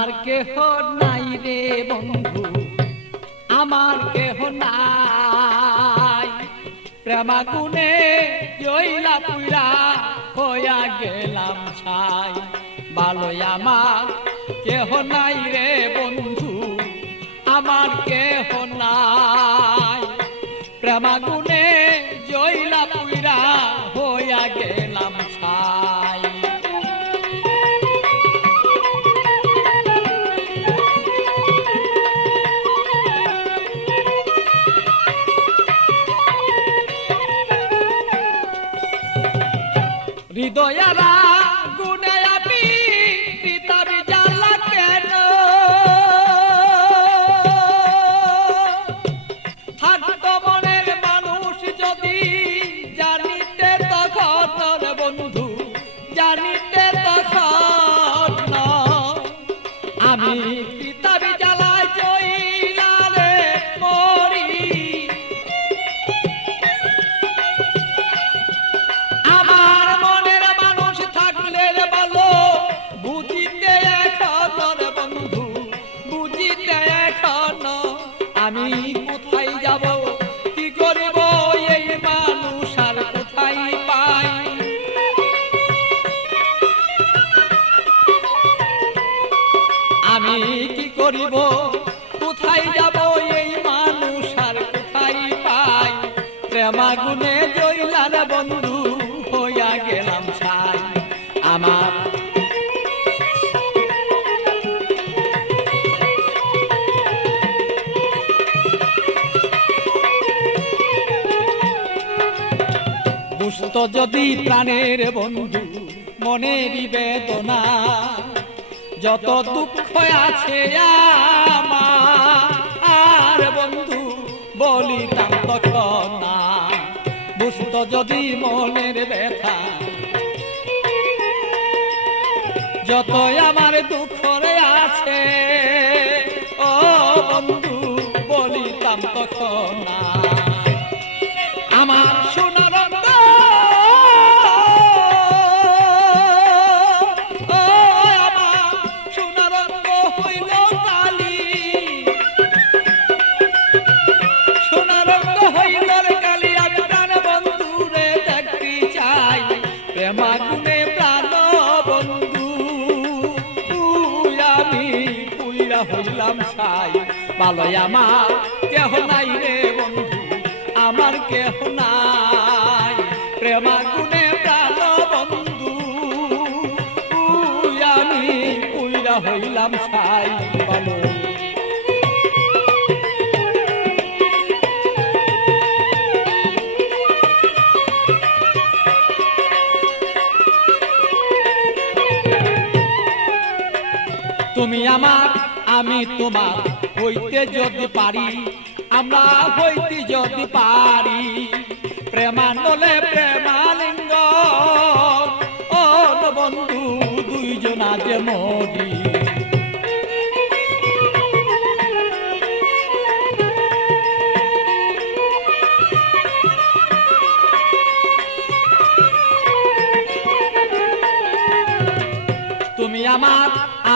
আর কেহ নাই রে বন্ধু, আমার কেহ নাই। প্রেমাগুনে জইলা পুরা হইয়া গেলাম ছাই। ভালোই আমার কেহ নাই রে বন্ধু, আমার কেহ নাই। প্রেমাগুনে জইলা হৃদয়ারা আমি কি করিব? কোথায় যাব এই মানুষ আর কোথায় পাই? প্রেমাগুনে জইলার বন্ধু হইয়া গেলাম ছাই। আমার দুষ্ট যদি প্রাণের বন্ধু মনের বেদনা যত দুঃখ আছে আর বন্ধু বলিতাম তখন না বুঝত যদি মনের ব্যথা। যত আমার দুঃখ রে আছে, ও বন্ধু বলিতাম তখন না হইলাম সাই পালয় আমার, কেহ নাই রে বন্ধু, আমার কেহ নাই। প্রেমাগুনে প্রাণ বন্ধু আমি পুইরা হইলাম ছাই তুমি আমার, আমি তোমার হইতে যদি পারি, আমরা হইতে যদি পারি। প্রেমানলে প্রেমালিঙ্গ, ও বন্ধু, দুইজনা যে মরি তুমি আমার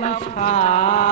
喝茶。